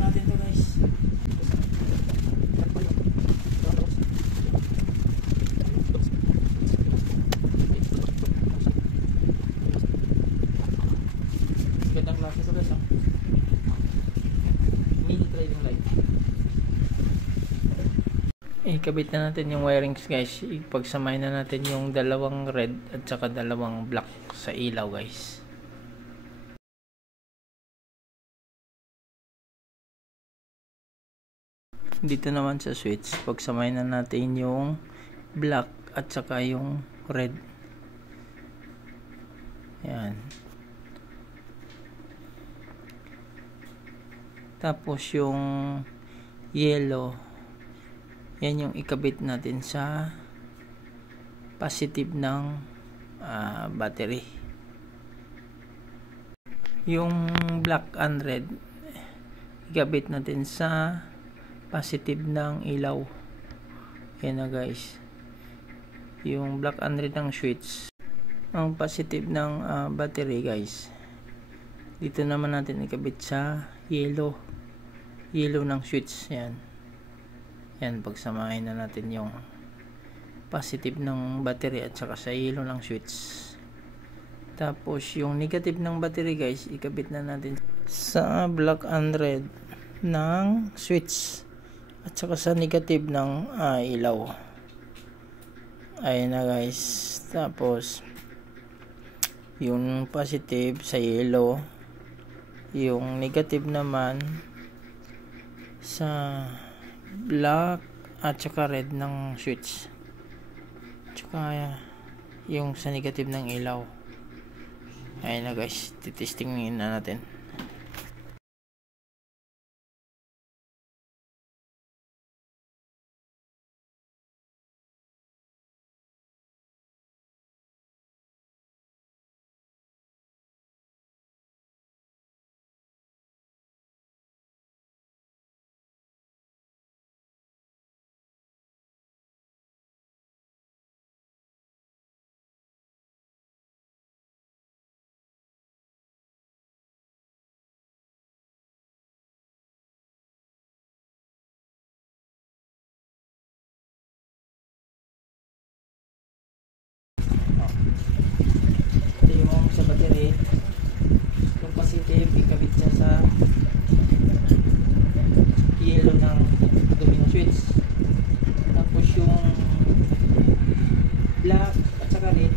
natin to guys. Gandang klase to guys, mini trailing light. Ikabit na natin yung wirings guys. Ipagsamahin na natin yung dalawang red at saka dalawang black sa ilaw guys. Dito naman sa switch, pagsamahin na natin yung black at saka yung red. Yan. Tapos yung yellow, yan yung ikabit natin sa positive ng battery. Yung black and red, ikabit natin sa positive ng ilaw. Yan na guys. Yung black and red ng switch. Ang positive ng battery guys. Dito naman natin ikabit sa yellow. Yellow ng switch. Yan. Yan. Pagsamahin na natin yung positive ng battery at saka sa yellow ng switch. Tapos yung negative ng battery guys, ikabit na natin sa black and red ng switch. At saka sa negative ng ilaw. Ayan na guys. Tapos yung positive sa yellow, yung negative naman sa black at saka red ng switch. Tsaka yung sa negative ng ilaw. Ayan na guys. Titestingin na natin. Ito yung sa battery. Yung positive, ikabit siya sa yellow ng domino switch. Tapos yung black at saka red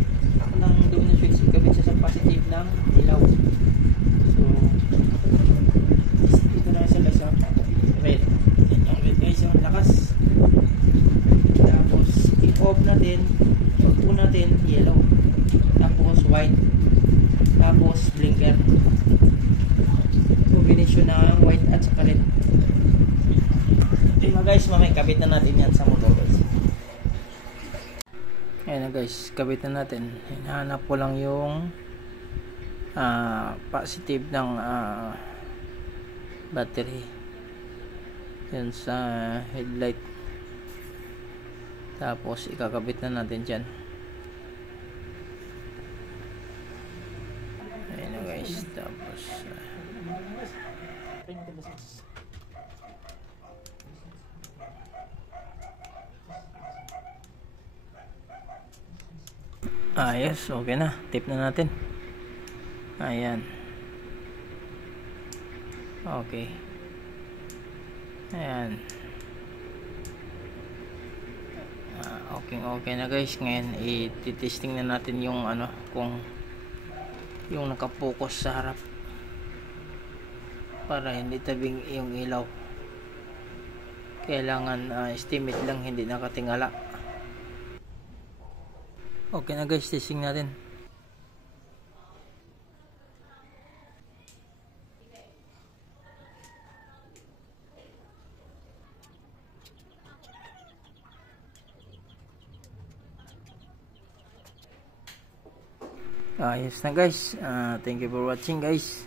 ng domino switch, ikabit siya sa positive ng ilaw. So ito na sila sa red. Yan yung red guys, yung lakas. Tapos i-off natin, pag-on natin yellow, tapos white, tapos blinker. Combination ng white at saka red. Okay mga guys, mamaya kabit na natin yan sa motor guys. Ayan na guys, kabit na natin. Hinahanap ko lang yung positive ng battery yan sa headlight. Tapos ikakabit na natin dyan. Ayan na guys. Tapos yes, okay na. Tip na natin. Ayan. Okay. Ayan. Okay na guys. Ngayon i-testing na natin yung kung yung nakapokus sa harap para hindi tabing yung ilaw. Kailangan estimate lang, hindi nakatingala. Okay na guys, testing natin. Yes na guys. Thank you for watching guys.